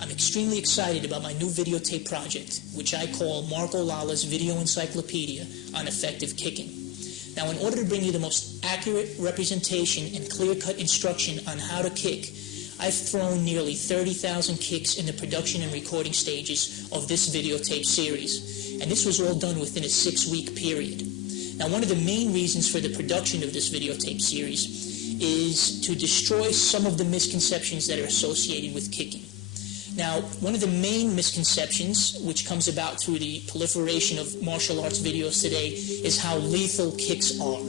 I'm extremely excited about my new videotape project, which I call Marco Lala's Video Encyclopedia on Effective Kicking. Now, in order to bring you the most accurate representation and clear-cut instruction on how to kick, I've thrown nearly 30,000 kicks in the production and recording stages of this videotape series, and this was all done within a 6-week period. Now, one of the main reasons for the production of this videotape series is to destroy some of the misconceptions that are associated with kicking. Now, one of the main misconceptions, which comes about through the proliferation of martial arts videos today, is how lethal kicks are.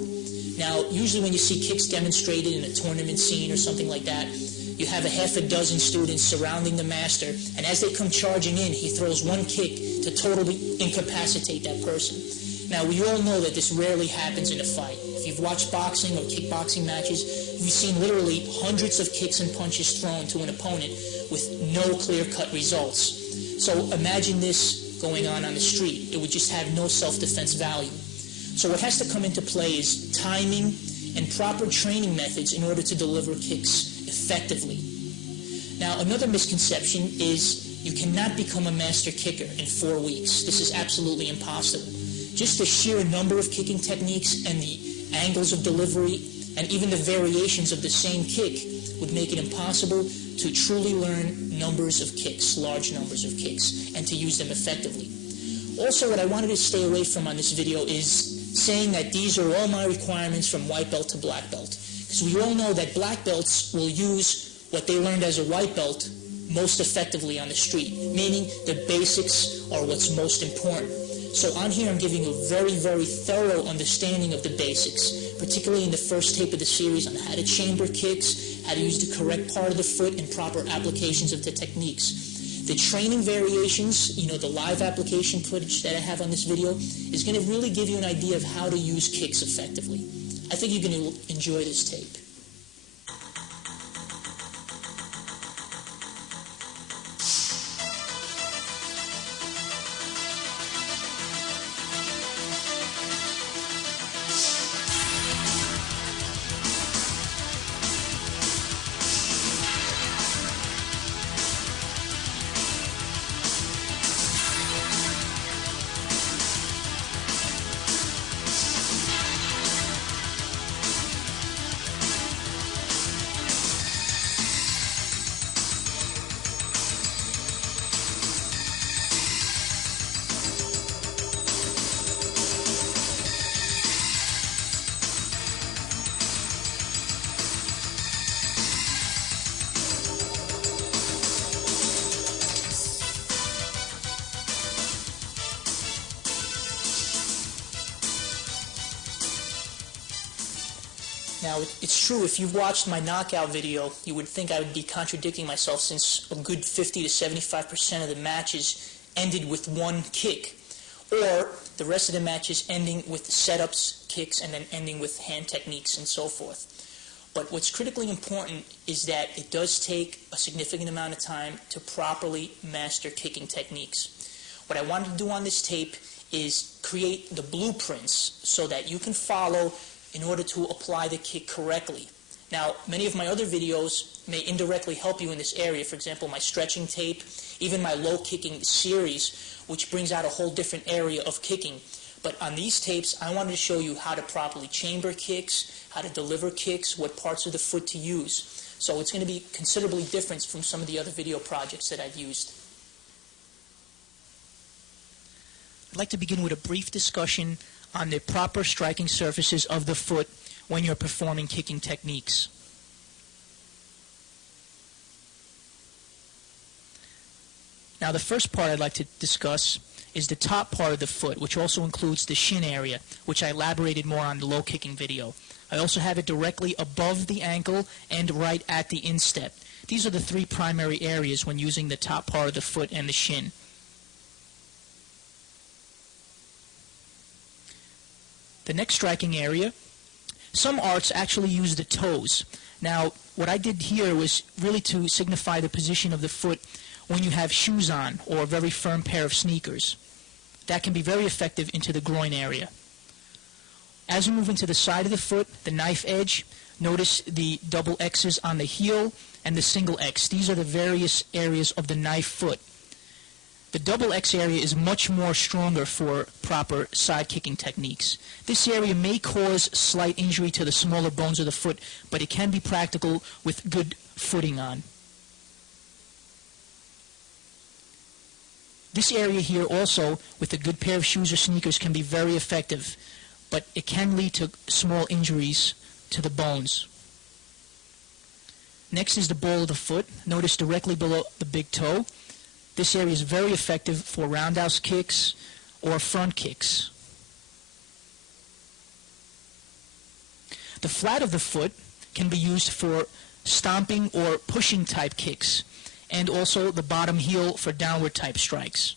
Now, usually when you see kicks demonstrated in a tournament scene or something like that, you have a half a dozen students surrounding the master, and as they come charging in, he throws one kick to totally incapacitate that person. Now, we all know that this rarely happens in a fight. If you've watched boxing or kickboxing matches, you've seen literally hundreds of kicks and punches thrown to an opponent with no clear-cut results. So imagine this going on the street. It would just have no self-defense value. So what has to come into play is timing and proper training methods in order to deliver kicks effectively. Now, another misconception is you cannot become a master kicker in 4 weeks. This is absolutely impossible. Just the sheer number of kicking techniques and the angles of delivery and even the variations of the same kick would make it impossible to truly learn numbers of kicks, large numbers of kicks, and to use them effectively. Also, what I wanted to stay away from on this video is saying that these are all my requirements from white belt to black belt. Because we all know that black belts will use what they learned as a white belt most effectively on the street, meaning the basics are what's most important. So on here I'm giving you a very, very thorough understanding of the basics, particularly in the first tape of the series on how to chamber kicks, how to use the correct part of the foot, and proper applications of the techniques. The training variations, the live application footage that I have on this video, is going to really give you an idea of how to use kicks effectively. I think you're going to enjoy this tape. Now, it's true, if you've watched my knockout video, you would think I would be contradicting myself, since a good 50 to 75% of the matches ended with one kick, or the rest of the matches ending with setups, kicks, and then ending with hand techniques and so forth. But what's critically important is that it does take a significant amount of time to properly master kicking techniques. What I wanted to do on this tape is create the blueprints so that you can follow in order to apply the kick correctly. Now, many of my other videos may indirectly help you in this area. For example, my stretching tape, even my low kicking series, which brings out a whole different area of kicking. But on these tapes, I wanted to show you how to properly chamber kicks, how to deliver kicks, what parts of the foot to use. So it's going to be considerably different from some of the other video projects that I've used. I'd like to begin with a brief discussion on the proper striking surfaces of the foot when you're performing kicking techniques. Now, the first part I'd like to discuss is the top part of the foot, which also includes the shin area, which I elaborated more on the low kicking video. I also have it directly above the ankle and right at the instep. These are the three primary areas when using the top part of the foot and the shin. The next striking area, some arts actually use the toes. Now, what I did here was really to signify the position of the foot when you have shoes on or a very firm pair of sneakers. That can be very effective into the groin area. As we move into the side of the foot, the knife edge, notice the double X's on the heel and the single X. These are the various areas of the knife foot. The double X area is much more stronger for proper side kicking techniques. This area may cause slight injury to the smaller bones of the foot, but it can be practical with good footing on. This area here also, with a good pair of shoes or sneakers, can be very effective, but it can lead to small injuries to the bones. Next is the ball of the foot. Notice directly below the big toe. This area is very effective for roundhouse kicks or front kicks. The flat of the foot can be used for stomping or pushing type kicks, and also the bottom heel for downward type strikes.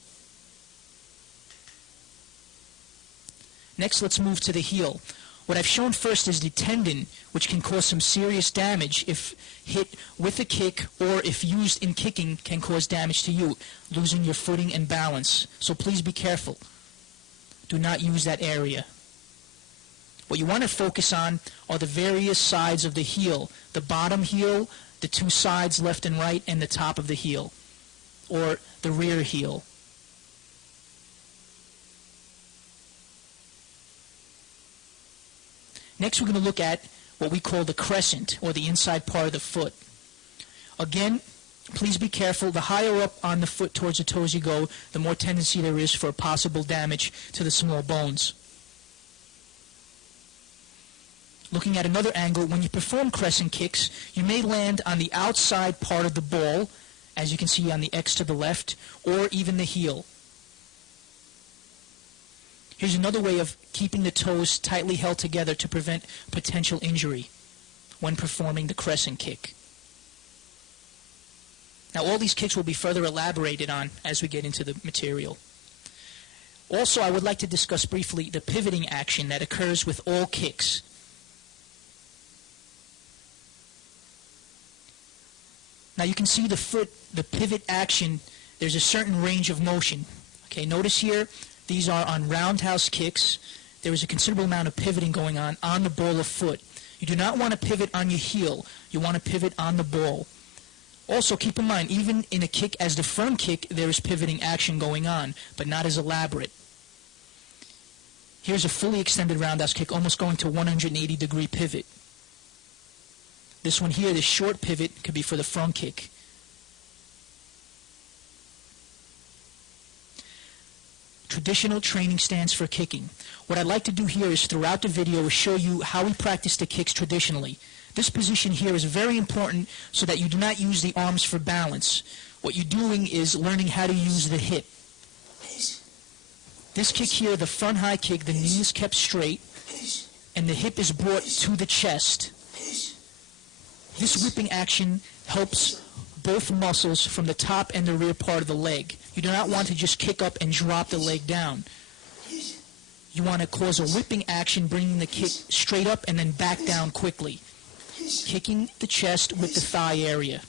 Next, let's move to the heel. What I've shown first is the tendon, which can cause some serious damage if hit with a kick, or if used in kicking can cause damage to you, losing your footing and balance. So please be careful. Do not use that area. What you want to focus on are the various sides of the heel, the bottom heel, the two sides left and right, and the top of the heel, or the rear heel. Next, we're going to look at what we call the crescent, or the inside part of the foot. Again, please be careful. The higher up on the foot towards the toes you go, the more tendency there is for possible damage to the small bones. Looking at another angle, when you perform crescent kicks, you may land on the outside part of the ball, as you can see on the X to the left, or even the heel. Here's another way of keeping the toes tightly held together to prevent potential injury when performing the crescent kick. Now, all these kicks will be further elaborated on as we get into the material. Also, I would like to discuss briefly the pivoting action that occurs with all kicks. Now, you can see the foot, the pivot action, there's a certain range of motion. Okay, notice here, these are on roundhouse kicks. There is a considerable amount of pivoting going on the ball of foot. You do not want to pivot on your heel. You want to pivot on the ball. Also, keep in mind, even in a kick as the front kick, there is pivoting action going on, but not as elaborate. Here's a fully extended roundhouse kick, almost going to 180-degree pivot. This one here, this short pivot, could be for the front kick. Traditional training stance for kicking. What I'd like to do here is throughout the video show you how we practice the kicks traditionally. This position here is very important so that you do not use the arms for balance. What you're doing is learning how to use the hip. This kick here, the front high kick, the knee is kept straight and the hip is brought to the chest. This whipping action helps both muscles from the top and the rear part of the leg. You do not want to just kick up and drop the leg down. You want to cause a whipping action, bringing the kick straight up and then back down quickly. Kicking the chest with the thigh area.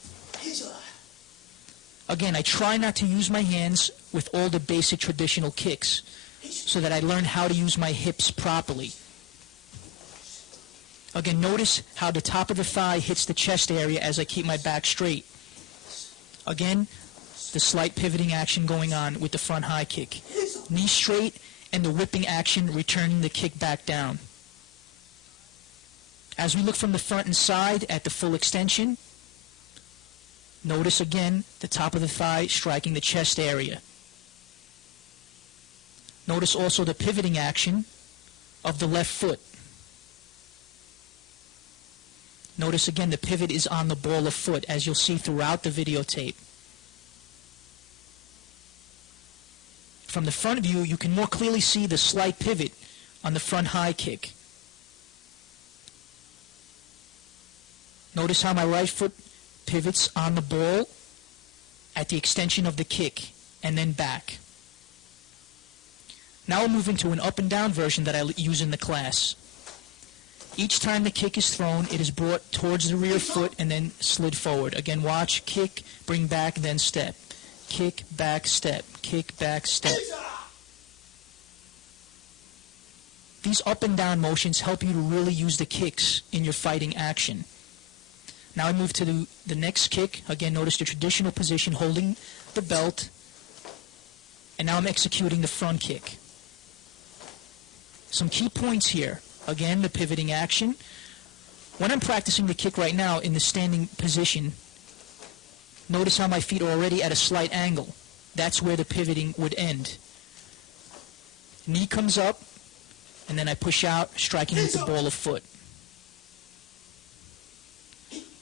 Again, I try not to use my hands with all the basic traditional kicks so that I learn how to use my hips properly. Again, notice how the top of the thigh hits the chest area as I keep my back straight. Again, the slight pivoting action going on with the front high kick. Knee straight and the whipping action returning the kick back down. As we look from the front and side at the full extension, notice again the top of the thigh striking the chest area. Notice also the pivoting action of the left foot. Notice again the pivot is on the ball of foot, as you'll see throughout the videotape. From the front view, you can more clearly see the slight pivot on the front high kick. Notice how my right foot pivots on the ball at the extension of the kick and then back. Now we'll move into an up and down version that I use in the class. Each time the kick is thrown, it is brought towards the rear foot and then slid forward. Again, watch, kick, bring back, then step. Kick, back, step. Kick, back, step. These up and down motions help you to really use the kicks in your fighting action. Now I move to the next kick. Again, notice the traditional position, holding the belt. And now I'm executing the front kick. Some key points here. Again, the pivoting action. When I'm practicing the kick right now in the standing position, notice how my feet are already at a slight angle. That's where the pivoting would end. Knee comes up, and then I push out, striking with the ball of foot.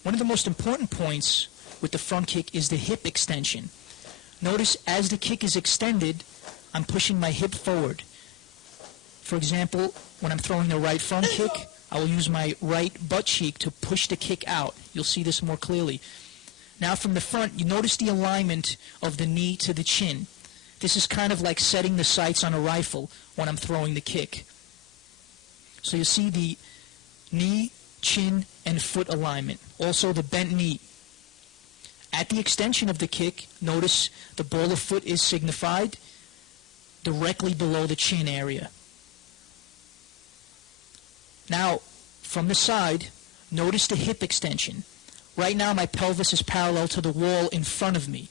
One of the most important points with the front kick is the hip extension. Notice as the kick is extended, I'm pushing my hip forward. For example, when I'm throwing the right front kick, I will use my right butt cheek to push the kick out. You'll see this more clearly. Now from the front, you notice the alignment of the knee to the chin. This is kind of like setting the sights on a rifle when I'm throwing the kick. So you see the knee, chin, and foot alignment. Also the bent knee. At the extension of the kick, notice the ball of foot is signified directly below the chin area. Now, from the side, notice the hip extension. Right now, my pelvis is parallel to the wall in front of me.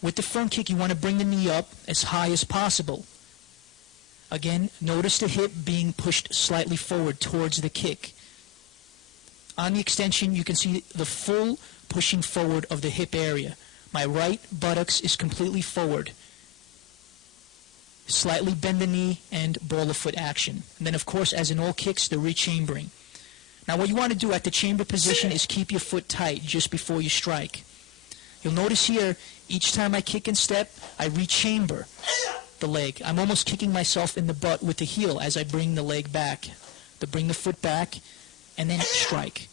With the front kick, you want to bring the knee up as high as possible. Again, notice the hip being pushed slightly forward towards the kick. On the extension, you can see the full pushing forward of the hip area. My right buttocks is completely forward. Slightly bend the knee and ball of foot action. And then, of course, as in all kicks, the rechambering. Now, what you want to do at the chamber position is keep your foot tight just before you strike. You'll notice here, each time I kick and step, I rechamber the leg. I'm almost kicking myself in the butt with the heel as I bring the leg back. Bring the foot back, and then strike.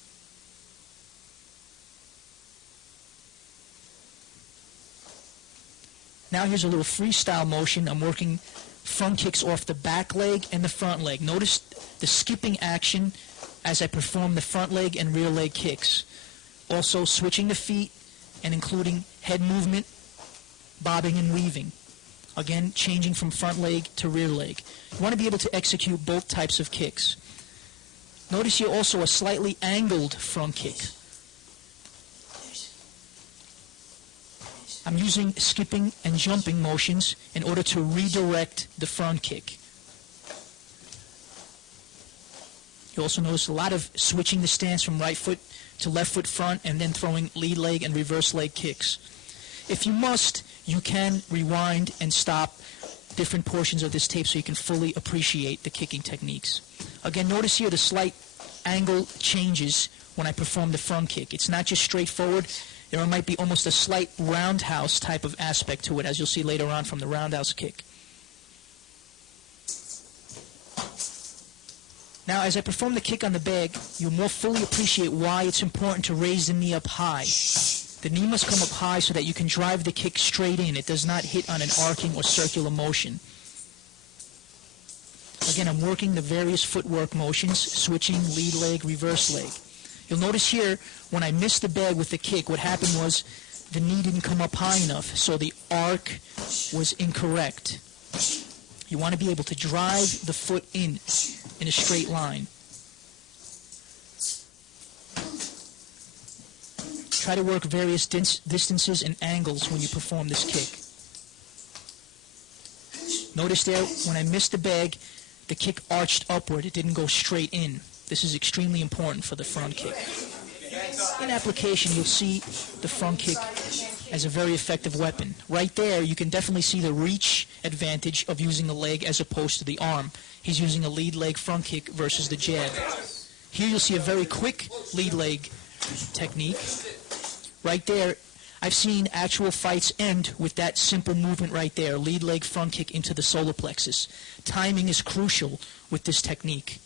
Now here's a little freestyle motion. I'm working front kicks off the back leg and the front leg. Notice the skipping action as I perform the front leg and rear leg kicks. Also switching the feet and including head movement, bobbing and weaving. Again, changing from front leg to rear leg. You want to be able to execute both types of kicks. Notice here also a slightly angled front kick. I'm using skipping and jumping motions in order to redirect the front kick. You also notice a lot of switching the stance from right foot to left foot front and then throwing lead leg and reverse leg kicks. If you must, you can rewind and stop different portions of this tape so you can fully appreciate the kicking techniques. Again, notice here the slight angle changes when I perform the front kick. It's not just straightforward. There might be almost a slight roundhouse type of aspect to it, as you'll see later on from the roundhouse kick. Now, as I perform the kick on the bag, you'll more fully appreciate why it's important to raise the knee up high. The knee must come up high so that you can drive the kick straight in. It does not hit on an arcing or circular motion. Again, I'm working the various footwork motions, switching lead leg, reverse leg. You'll notice here, when I missed the bag with the kick, what happened was the knee didn't come up high enough, so the arc was incorrect. You want to be able to drive the foot in a straight line. Try to work various distances and angles when you perform this kick. Notice there, when I missed the bag, the kick arched upward. It didn't go straight in. This is extremely important for the front kick. In application, you'll see the front kick as a very effective weapon. Right there, you can definitely see the reach advantage of using the leg as opposed to the arm. He's using a lead leg front kick versus the jab. Here you'll see a very quick lead leg technique. Right there, I've seen actual fights end with that simple movement right there, lead leg front kick into the solar plexus. Timing is crucial with this technique.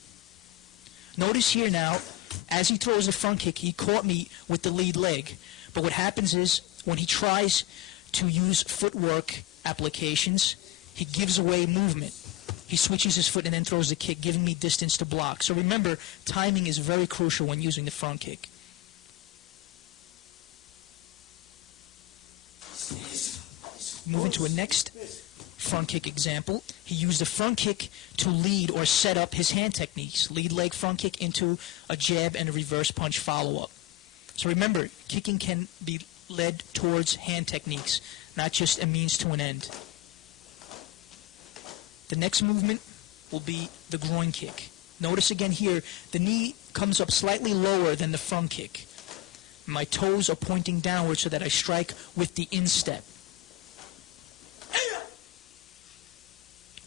Notice here now, as he throws the front kick, he caught me with the lead leg. But what happens is, when he tries to use footwork applications, he gives away movement. He switches his foot and then throws the kick, giving me distance to block. So remember, timing is very crucial when using the front kick. Moving to a next front kick example, he used the front kick to lead or set up his hand techniques. Lead leg front kick into a jab and a reverse punch follow-up. So remember, kicking can be led towards hand techniques, not just a means to an end. The next movement will be the groin kick. Notice again here, the knee comes up slightly lower than the front kick. My toes are pointing downward so that I strike with the instep.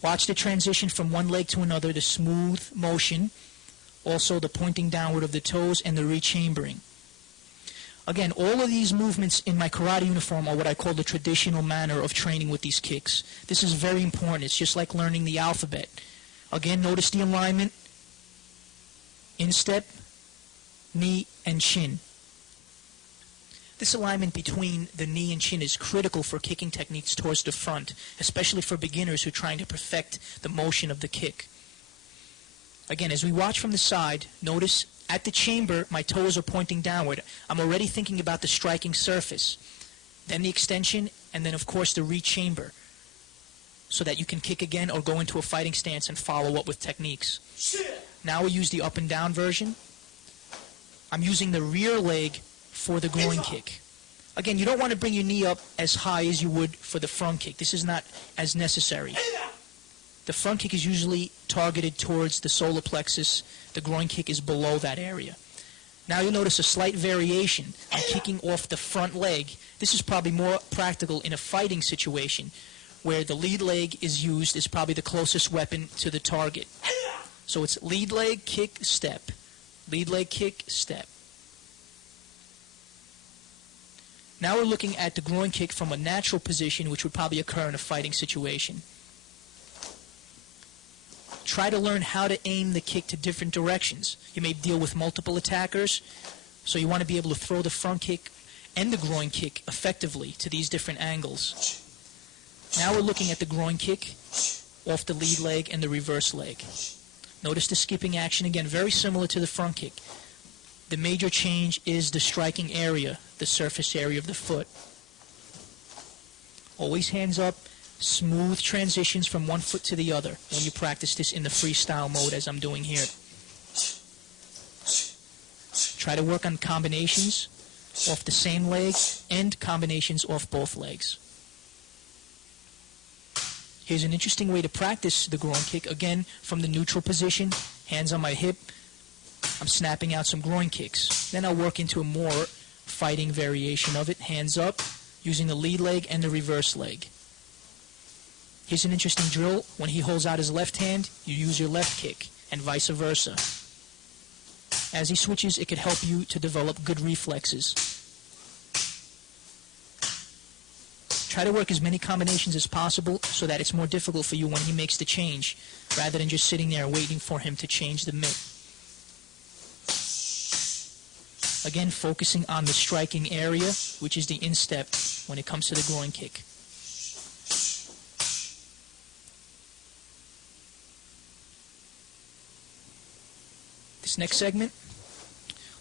Watch the transition from one leg to another, the smooth motion, also the pointing downward of the toes and the rechambering. Again, all of these movements in my karate uniform are what I call the traditional manner of training with these kicks. This is very important. It's just like learning the alphabet. Again, notice the alignment, instep, knee, and chin. This alignment between the knee and chin is critical for kicking techniques towards the front, especially for beginners who are trying to perfect the motion of the kick. Again, as we watch from the side, notice at the chamber, my toes are pointing downward. I'm already thinking about the striking surface, then the extension, and then of course the rechamber, so that you can kick again or go into a fighting stance and follow up with techniques. Now we use the up and down version. I'm using the rear leg for the groin kick. Again, you don't want to bring your knee up as high as you would for the front kick. This is not as necessary. The front kick is usually targeted towards the solar plexus. The groin kick is below that area. Now you'll notice a slight variation. I'm kicking off the front leg. This is probably more practical in a fighting situation where the lead leg is used is probably the closest weapon to the target. So it's lead leg, kick, step. Lead leg, kick, step. Now we're looking at the groin kick from a natural position, which would probably occur in a fighting situation. Try to learn how to aim the kick to different directions. You may deal with multiple attackers, so you want to be able to throw the front kick and the groin kick effectively to these different angles. Now we're looking at the groin kick off the lead leg and the reverse leg. Notice the skipping action again, very similar to the front kick. The major change is the striking area, the surface area of the foot. Always hands up, smooth transitions from one foot to the other when you practice this in the freestyle mode as I'm doing here. Try to work on combinations off the same leg and combinations off both legs. Here's an interesting way to practice the groin kick. Again, from the neutral position, hands on my hip, I'm snapping out some groin kicks. Then I'll work into a more fighting variation of it, hands up, using the lead leg and the reverse leg. Here's an interesting drill. When he holds out his left hand, you use your left kick, and vice versa. As he switches, it could help you to develop good reflexes. Try to work as many combinations as possible so that it's more difficult for you when he makes the change, rather than just sitting there waiting for him to change the mitt. Again, focusing on the striking area, which is the instep when it comes to the groin kick. This next segment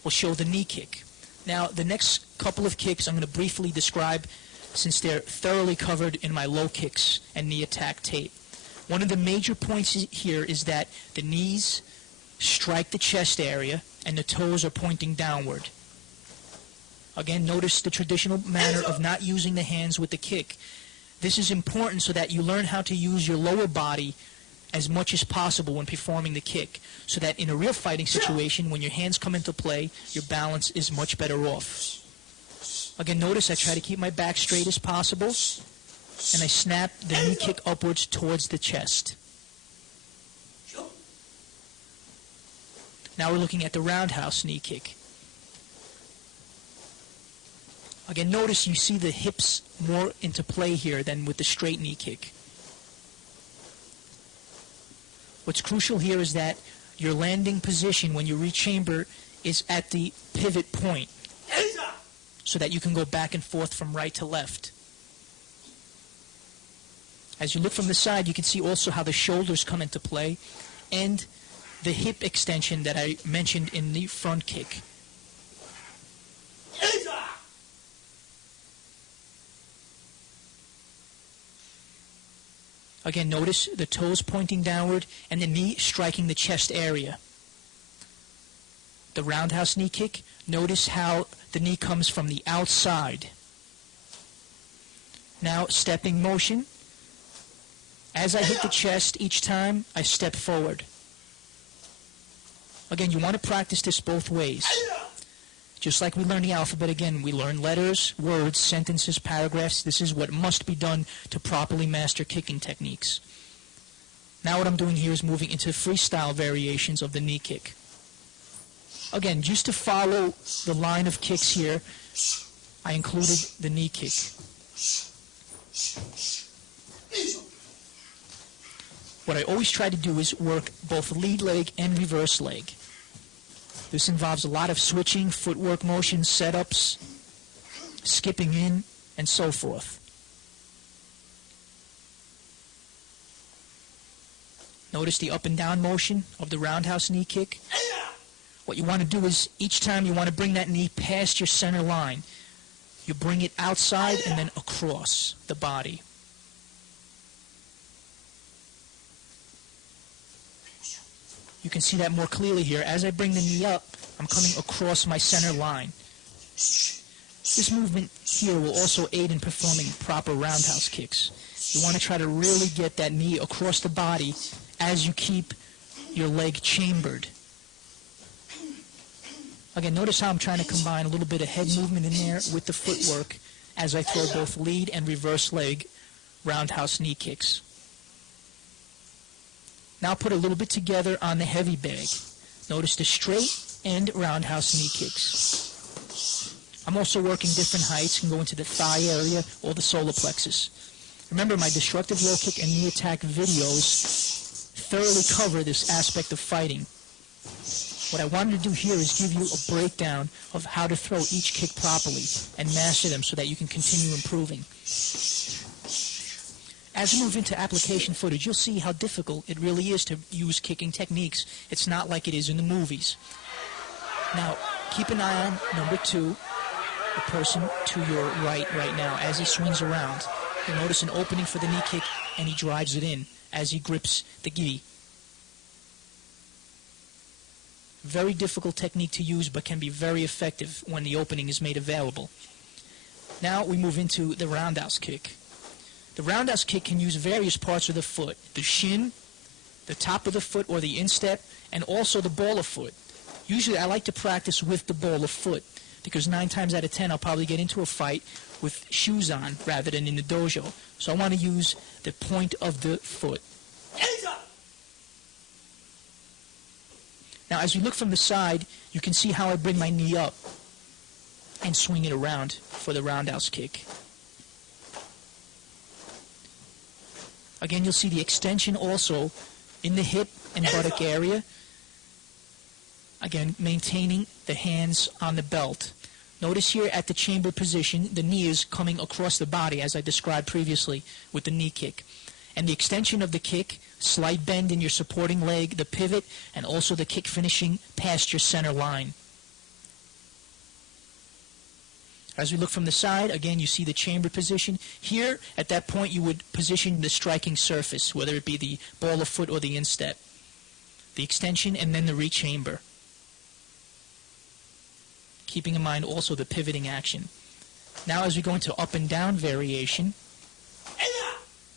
will show the knee kick. Now, the next couple of kicks I'm going to briefly describe since they're thoroughly covered in my low kicks and knee attack tape. One of the major points here is that the knees strike the chest area and the toes are pointing downward. Again, notice the traditional manner of not using the hands with the kick. This is important so that you learn how to use your lower body as much as possible when performing the kick, so that in a real fighting situation, when your hands come into play, your balance is much better off. Again, notice I try to keep my back straight as possible, and I snap the knee kick upwards towards the chest. Now we're looking at the roundhouse knee kick. Again, notice you see the hips more into play here than with the straight knee kick. What's crucial here is that your landing position when you rechamber is at the pivot point, so that you can go back and forth from right to left. As you look from the side, you can see also how the shoulders come into play and the hip extension that I mentioned in the front kick. Again, notice the toes pointing downward and the knee striking the chest area. The roundhouse knee kick, notice how the knee comes from the outside. Now, stepping motion. As I hit the chest each time, I step forward. Again, you want to practice this both ways. Just like we learn the alphabet again, we learn letters, words, sentences, paragraphs. This is what must be done to properly master kicking techniques. Now what I'm doing here is moving into freestyle variations of the knee kick. Again, just to follow the line of kicks here, I included the knee kick. What I always try to do is work both lead leg and reverse leg. This involves a lot of switching, footwork motions, setups, skipping in, and so forth. Notice the up and down motion of the roundhouse knee kick. What you want to do is each time you want to bring that knee past your center line. You bring it outside and then across the body. You can see that more clearly here. As I bring the knee up, I'm coming across my center line. This movement here will also aid in performing proper roundhouse kicks. You want to try to really get that knee across the body as you keep your leg chambered. Again, notice how I'm trying to combine a little bit of head movement in there with the footwork as I throw both lead and reverse leg roundhouse knee kicks. Now put a little bit together on the heavy bag. Notice the straight and roundhouse knee kicks. I'm also working different heights, can go into the thigh area or the solar plexus. Remember, my destructive low kick and knee attack videos thoroughly cover this aspect of fighting. What I wanted to do here is give you a breakdown of how to throw each kick properly and master them so that you can continue improving. As we move into application footage, you'll see how difficult it really is to use kicking techniques. It's not like it is in the movies. Now, keep an eye on number 2, the person to your right now. As he swings around, you'll notice an opening for the knee kick, and he drives it in as he grips the gi. Very difficult technique to use, but can be very effective when the opening is made available. Now we move into the roundhouse kick. The roundhouse kick can use various parts of the foot, the shin, the top of the foot or the instep, and also the ball of foot. Usually I like to practice with the ball of foot because 9 times out of 10 I'll probably get into a fight with shoes on rather than in the dojo. So I want to use the point of the foot. Now as we look from the side, you can see how I bring my knee up and swing it around for the roundhouse kick. Again, you'll see the extension also in the hip and buttock area. Again, maintaining the hands on the belt. Notice here at the chamber position, the knee is coming across the body as I described previously with the knee kick. And the extension of the kick, slight bend in your supporting leg, the pivot, and also the kick finishing past your center line. As we look from the side, again, you see the chamber position. Here, at that point, you would position the striking surface, whether it be the ball of foot or the instep. The extension and then the rechamber. Keeping in mind also the pivoting action. Now as we go into up and down variation,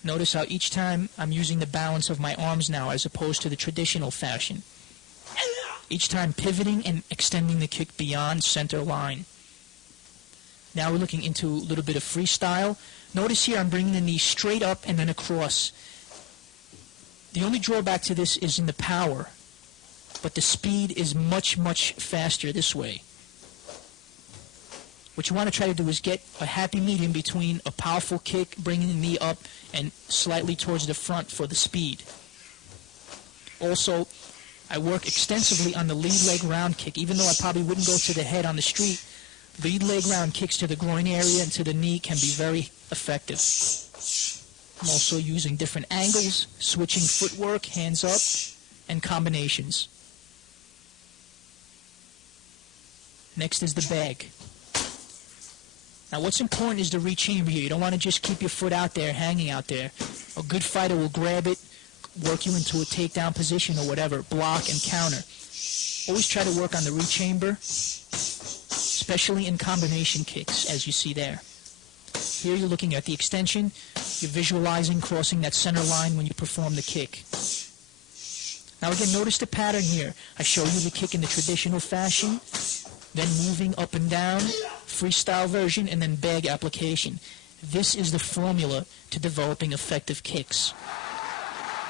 notice how each time I'm using the balance of my arms now as opposed to the traditional fashion. Each time pivoting and extending the kick beyond center line. Now we're looking into a little bit of freestyle. Notice here I'm bringing the knee straight up and then across. The only drawback to this is in the power, but the speed is much, much faster this way. What you want to try to do is get a happy medium between a powerful kick, bringing the knee up, and slightly towards the front for the speed. Also, I work extensively on the lead leg round kick. Even though I probably wouldn't go to the head on the street, lead leg round kicks to the groin area and to the knee can be very effective. I'm also using different angles, switching footwork, hands up, and combinations. Next is the bag. Now what's important is the rechamber here. You don't want to just keep your foot out there, hanging out there. A good fighter will grab it, work you into a takedown position or whatever, block and counter. Always try to work on the rechamber, especially in combination kicks, as you see there. Here you're looking at the extension. You're visualizing crossing that center line when you perform the kick. Now again, notice the pattern here. I show you the kick in the traditional fashion, then moving up and down, freestyle version, and then bag application. This is the formula to developing effective kicks.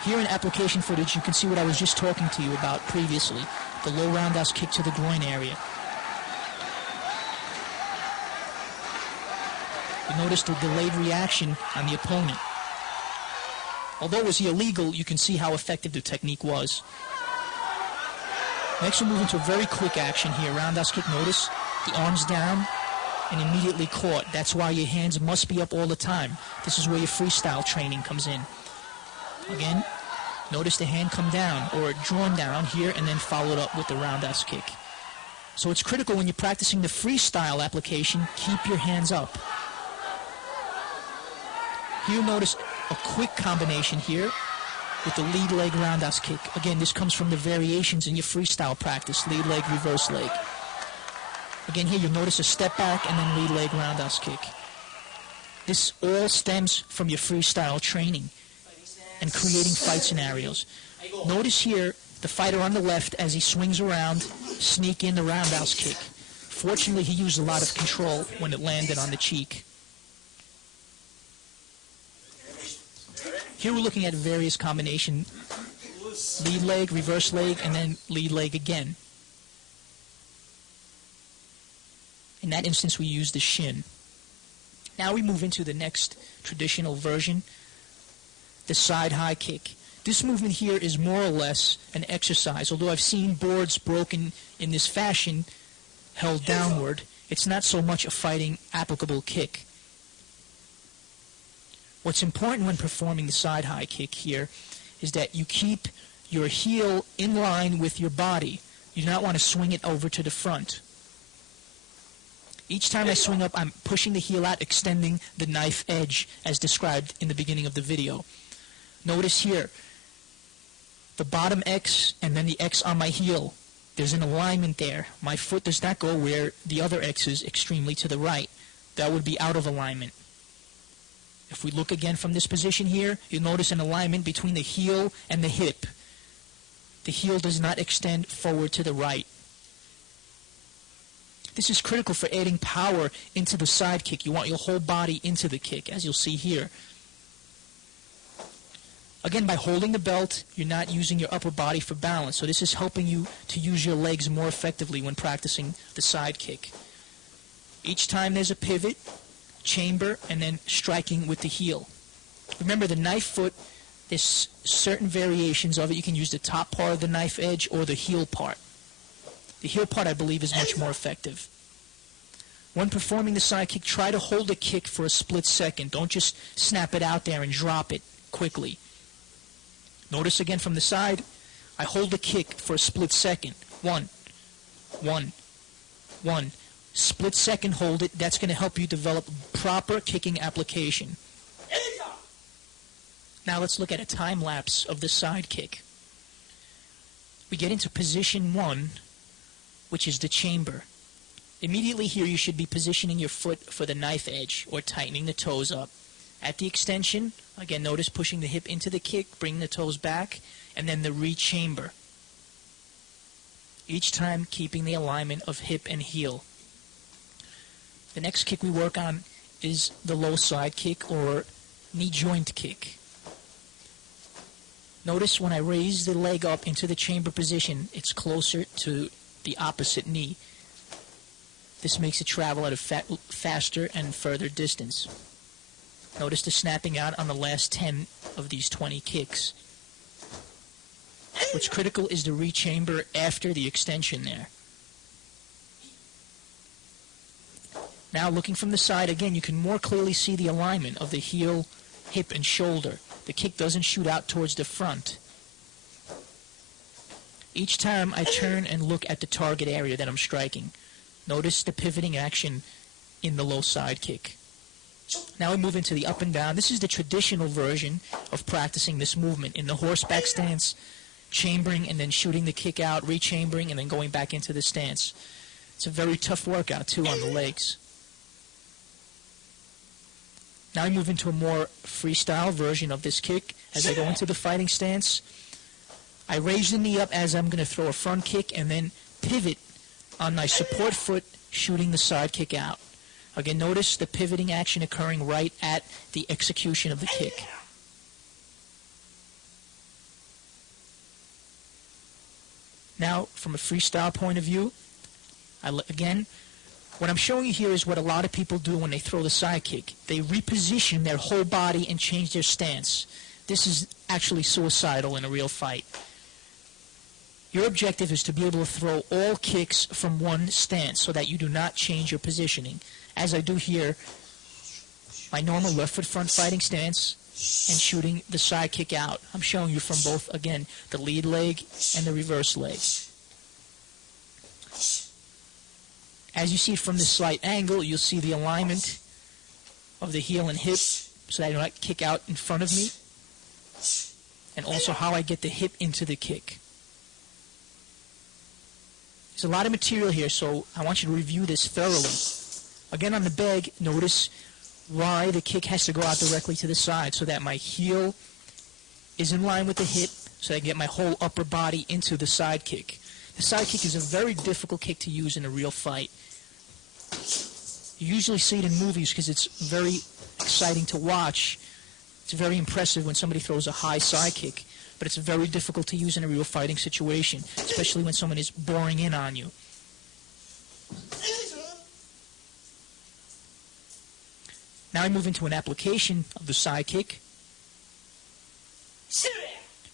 Here in application footage, you can see what I was just talking to you about previously, the low roundhouse kick to the groin area. You notice the delayed reaction on the opponent. Although it was illegal, you can see how effective the technique was. Next we'll move into a very quick action here. Roundhouse kick, notice the arms down and immediately caught. That's why your hands must be up all the time. This is where your freestyle training comes in. Again, notice the hand come down or drawn down here and then followed up with the roundhouse kick. So it's critical when you're practicing the freestyle application, keep your hands up. Here notice a quick combination here with the lead leg roundhouse kick. Again, this comes from the variations in your freestyle practice, lead leg, reverse leg. Again, here you'll notice a step back and then lead leg roundhouse kick. This all stems from your freestyle training and creating fight scenarios. Notice here the fighter on the left, as he swings around, sneak in the roundhouse kick. Fortunately, he used a lot of control when it landed on the cheek. Here we're looking at various combination, lead leg, reverse leg, and then lead leg again. In that instance, we use the shin. Now we move into the next traditional version, the side high kick. This movement here is more or less an exercise. Although I've seen boards broken in this fashion, held downward, it's not so much a fighting applicable kick. What's important when performing the side high kick here is that you keep your heel in line with your body. You do not want to swing it over to the front. Each time I swing up, I'm pushing the heel out, extending the knife edge as described in the beginning of the video. Notice here, the bottom X and then the X on my heel. There's an alignment there. My foot does not go where the other X is, extremely to the right. That would be out of alignment. If we look again from this position here, you'll notice an alignment between the heel and the hip. The heel does not extend forward to the right. This is critical for adding power into the side kick. You want your whole body into the kick, as you'll see here. Again, by holding the belt, you're not using your upper body for balance. So this is helping you to use your legs more effectively when practicing the side kick. Each time there's a pivot, chamber, and then striking with the heel. Remember, the knife foot, there's certain variations of it. You can use the top part of the knife edge or the heel part. The heel part, I believe, is much more effective. When performing the side kick, try to hold the kick for a split second. Don't just snap it out there and drop it quickly. Notice again from the side, I hold the kick for a split second. One. Split second hold it. That's going to help you develop proper kicking application. Now let's look at a time lapse of the side kick. We get into position 1, which is the chamber. Immediately here you should be positioning your foot for the knife edge or tightening the toes up. At the extension, again notice pushing the hip into the kick, bringing the toes back, and then the re-chamber. Each time keeping the alignment of hip and heel. The next kick we work on is the low side kick or knee joint kick. Notice when I raise the leg up into the chamber position, it's closer to the opposite knee. This makes it travel at a faster and further distance. Notice the snapping out on the last 10 of these 20 kicks. What's critical is the re-chamber after the extension there. Now looking from the side, again, you can more clearly see the alignment of the heel, hip, and shoulder. The kick doesn't shoot out towards the front. Each time I turn and look at the target area that I'm striking. Notice the pivoting action in the low side kick. Now we move into the up and down. This is the traditional version of practicing this movement in the horseback stance, chambering and then shooting the kick out, re-chambering, and then going back into the stance. It's a very tough workout, too, on the legs. Now we move into a more freestyle version of this kick. As I go into the fighting stance, I raise the knee up as I'm going to throw a front kick and then pivot on my support foot, shooting the side kick out. Again, notice the pivoting action occurring right at the execution of the kick. Now, from a freestyle point of view, again, what I'm showing you here is what a lot of people do when they throw the side kick. They reposition their whole body and change their stance. This is actually suicidal in a real fight. Your objective is to be able to throw all kicks from one stance so that you do not change your positioning. As I do here, my normal left foot front fighting stance and shooting the side kick out. I'm showing you from both, again, the lead leg and the reverse leg. As you see from this slight angle, you'll see the alignment of the heel and hip so that I do not kick out in front of me, and also how I get the hip into the kick. There's a lot of material here, so I want you to review this thoroughly. Again, on the bag, notice why the kick has to go out directly to the side so that my heel is in line with the hip so I can get my whole upper body into the side kick. The side kick is a very difficult kick to use in a real fight. You usually see it in movies because it's very exciting to watch. It's very impressive when somebody throws a high side kick, but it's very difficult to use in a real fighting situation, especially when someone is boring in on you. Now I move into an application of the side kick.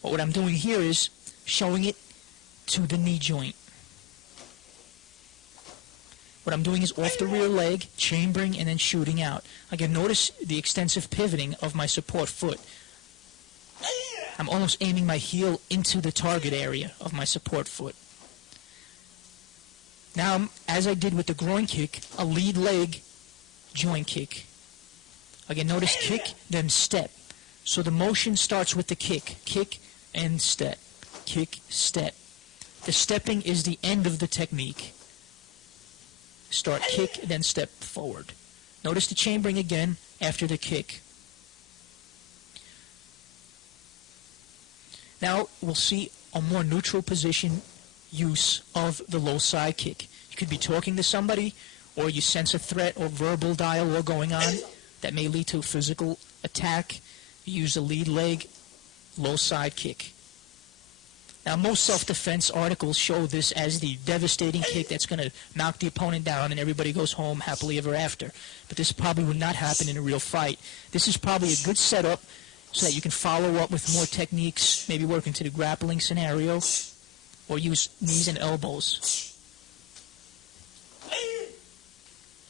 But what I'm doing here is showing it to the knee joint. What I'm doing is off the rear leg, chambering, and then shooting out. Again, notice the extensive pivoting of my support foot. I'm almost aiming my heel into the target area of my support foot. Now, as I did with the groin kick, a lead leg joint kick. Again, notice kick, then step. So the motion starts with the kick. Kick and step. Kick, step. The stepping is the end of the technique. Start kick, then step forward. Notice the chambering again after the kick. Now we'll see a more neutral position use of the low side kick. You could be talking to somebody, or you sense a threat or verbal dialogue going on that may lead to a physical attack. You use the lead leg, low side kick. Now, most self-defense articles show this as the devastating kick that's going to knock the opponent down and everybody goes home happily ever after. But this probably would not happen in a real fight. This is probably a good setup so that you can follow up with more techniques, maybe work into the grappling scenario, or use knees and elbows.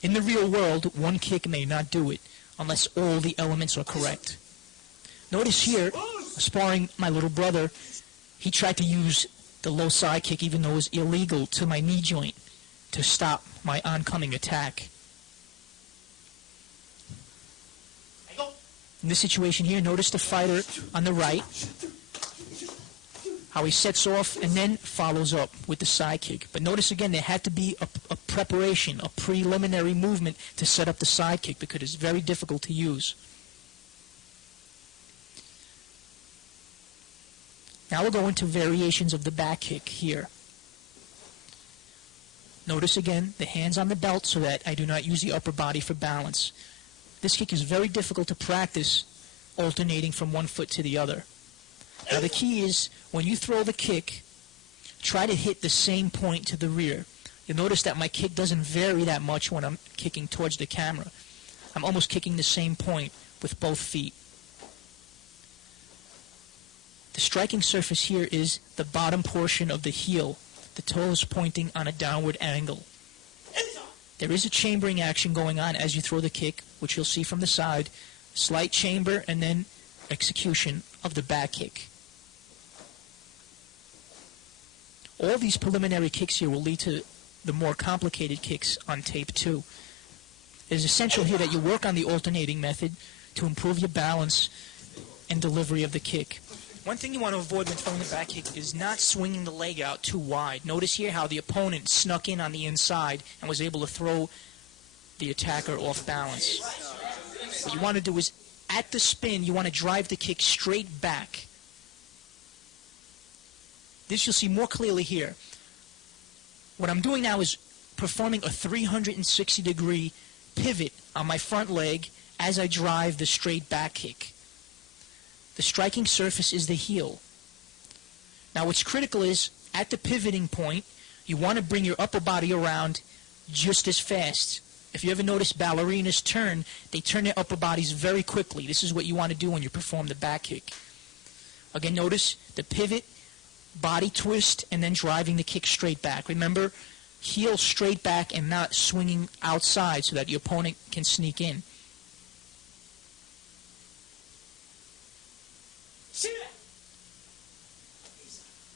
In the real world, one kick may not do it unless all the elements are correct. Notice here, sparring my little brother, he tried to use the low side kick, even though it was illegal, to my knee joint to stop my oncoming attack. In this situation here, notice the fighter on the right, how he sets off and then follows up with the side kick. But notice again, there had to be a preparation, a preliminary movement to set up the side kick because it's very difficult to use. Now we'll go into variations of the back kick here. Notice again the hands on the belt so that I do not use the upper body for balance. This kick is very difficult to practice alternating from one foot to the other. Now the key is when you throw the kick, try to hit the same point to the rear. You'll notice that my kick doesn't vary that much when I'm kicking towards the camera. I'm almost kicking the same point with both feet. The striking surface here is the bottom portion of the heel, the toes pointing on a downward angle. There is a chambering action going on as you throw the kick, which you'll see from the side, slight chamber and then execution of the back kick. All these preliminary kicks here will lead to the more complicated kicks on tape 2. It is essential here that you work on the alternating method to improve your balance and delivery of the kick. One thing you want to avoid when throwing the back kick is not swinging the leg out too wide. Notice here how the opponent snuck in on the inside and was able to throw the attacker off balance. What you want to do is, at the spin, you want to drive the kick straight back. This you'll see more clearly here. What I'm doing now is performing a 360-degree pivot on my front leg as I drive the straight back kick. The striking surface is the heel. Now what's critical is, at the pivoting point, you want to bring your upper body around just as fast. If you ever notice ballerinas turn, they turn their upper bodies very quickly. This is what you want to do when you perform the back kick. Again, notice the pivot, body twist, and then driving the kick straight back. Remember, heel straight back and not swinging outside so that your opponent can sneak in.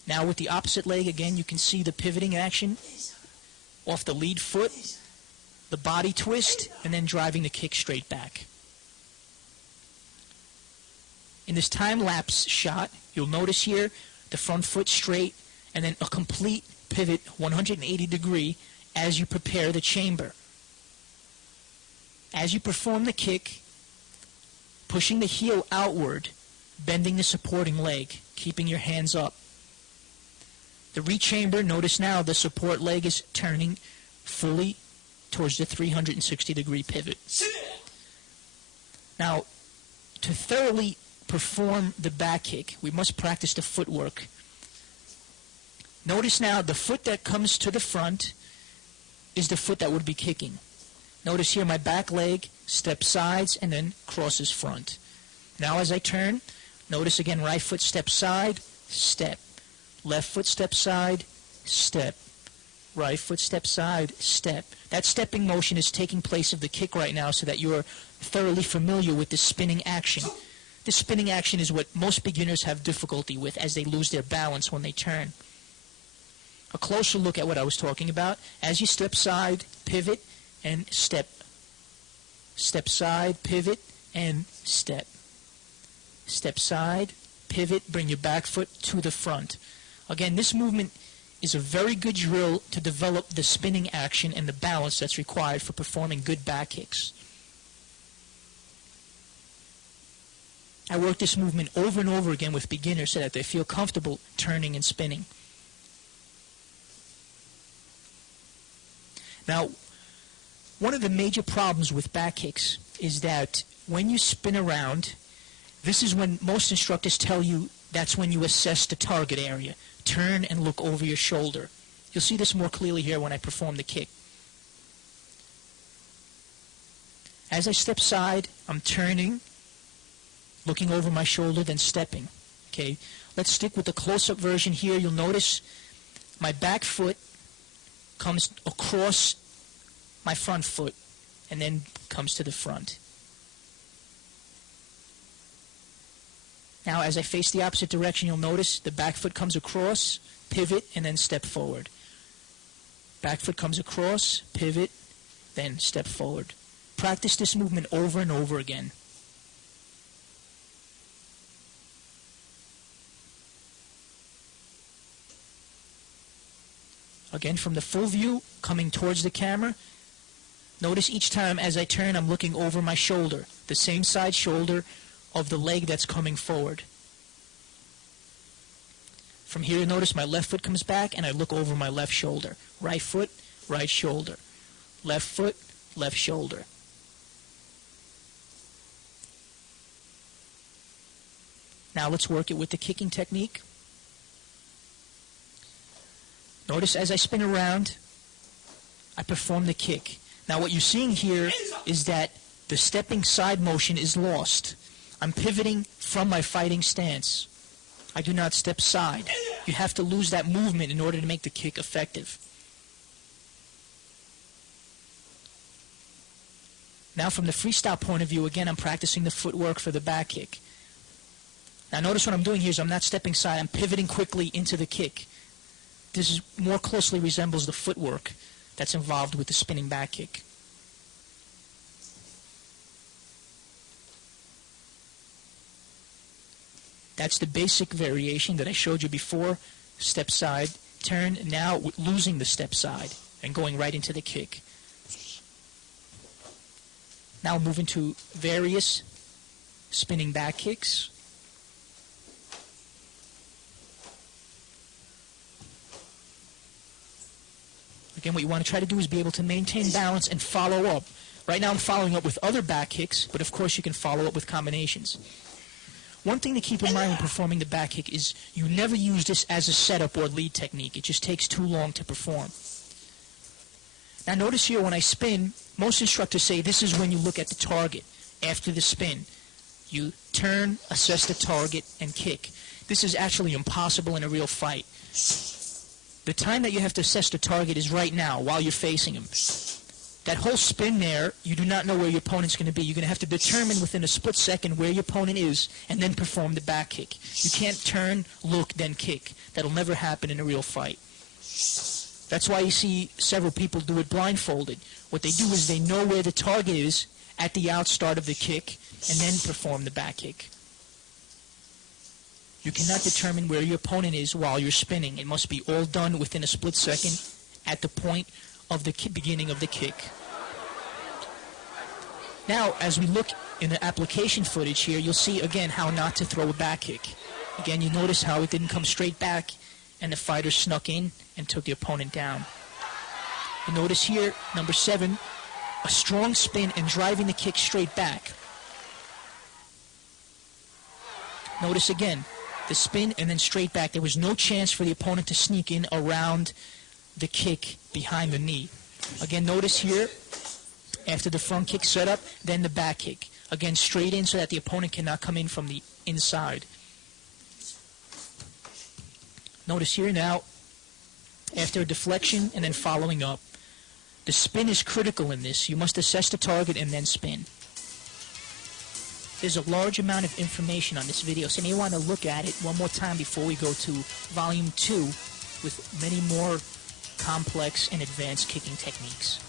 Now with the opposite leg, again, you can see the pivoting action off the lead foot, the body twist, and then driving the kick straight back. In this time-lapse shot, you'll notice here the front foot straight and then a complete pivot 180 degree as you prepare the chamber. As you perform the kick, pushing the heel outward, bending the supporting leg, keeping your hands up. The rechamber, notice now the support leg is turning fully towards the 360-degree pivot. Now, to thoroughly perform the back kick, we must practice the footwork. Notice now the foot that comes to the front is the foot that would be kicking. Notice here my back leg steps sides and then crosses front. Now as I turn, notice again right foot steps side, step. Left foot steps side, step. Right foot steps side, step. That stepping motion is taking place of the kick right now so that you are thoroughly familiar with the spinning action. This spinning action is what most beginners have difficulty with as they lose their balance when they turn. A closer look at what I was talking about. As you step side, pivot, and step. Step side, pivot, and step. Step side, pivot, bring your back foot to the front. Again, this movement is a very good drill to develop the spinning action and the balance that's required for performing good back kicks. I work this movement over and over again with beginners so that they feel comfortable turning and spinning. Now, one of the major problems with back kicks is that when you spin around, this is when most instructors tell you that's when you assess the target area. Turn and look over your shoulder. You'll see this more clearly here when I perform the kick. As I step side, I'm turning, looking over my shoulder, then stepping. Okay, let's stick with the close-up version here. You'll notice my back foot comes across my front foot and then comes to the front. Now, as I face the opposite direction, you'll notice the back foot comes across, pivot, and then step forward. Back foot comes across, pivot, then step forward. Practice this movement over and over again. Again, from the full view, coming towards the camera, notice each time as I turn, I'm looking over my shoulder, the same side shoulder of the leg that's coming forward. From here, notice my left foot comes back and I look over my left shoulder. Right foot, right shoulder. Left foot, left shoulder. Now let's work it with the kicking technique. Notice as I spin around, I perform the kick. Now what you're seeing here is that the stepping side motion is lost. I'm pivoting from my fighting stance. I do not step side. You have to lose that movement in order to make the kick effective. Now from the freestyle point of view, again, I'm practicing the footwork for the back kick. Now notice what I'm doing here is I'm not stepping side, I'm pivoting quickly into the kick. This more closely resembles the footwork that's involved with the spinning back kick. That's the basic variation that I showed you before. Step side, turn, now losing the step side and going right into the kick. Now move into various spinning back kicks. Again, what you want to try to do is be able to maintain balance and follow up. Right now I'm following up with other back kicks, but of course you can follow up with combinations. One thing to keep in mind when performing the back kick is you never use this as a setup or lead technique. It just takes too long to perform. Now notice here when I spin, most instructors say this is when you look at the target after the spin. You turn, assess the target, and kick. This is actually impossible in a real fight. The time that you have to assess the target is right now while you're facing him. That whole spin there, you do not know where your opponent's going to be. You're going to have to determine within a split second where your opponent is and then perform the back kick. You can't turn, look, then kick. That'll never happen in a real fight. That's why you see several people do it blindfolded. What they do is they know where the target is at the outstart of the kick and then perform the back kick. You cannot determine where your opponent is while you're spinning. It must be all done within a split second at the point of the beginning of the kick. Now, as we look in the application footage here, you'll see again how not to throw a back kick. Again, you notice how it didn't come straight back and the fighter snuck in and took the opponent down. You notice here, number 7, a strong spin and driving the kick straight back. Notice again, the spin and then straight back. There was no chance for the opponent to sneak in around the kick behind the knee. Again, notice here, after the front kick setup, then the back kick. Again, straight in so that the opponent cannot come in from the inside. Notice here now, after a deflection and then following up. The spin is critical in this. You must assess the target and then spin. There's a large amount of information on this video, so you may want to look at it one more time before we go to Volume 2 with many more complex and advanced kicking techniques.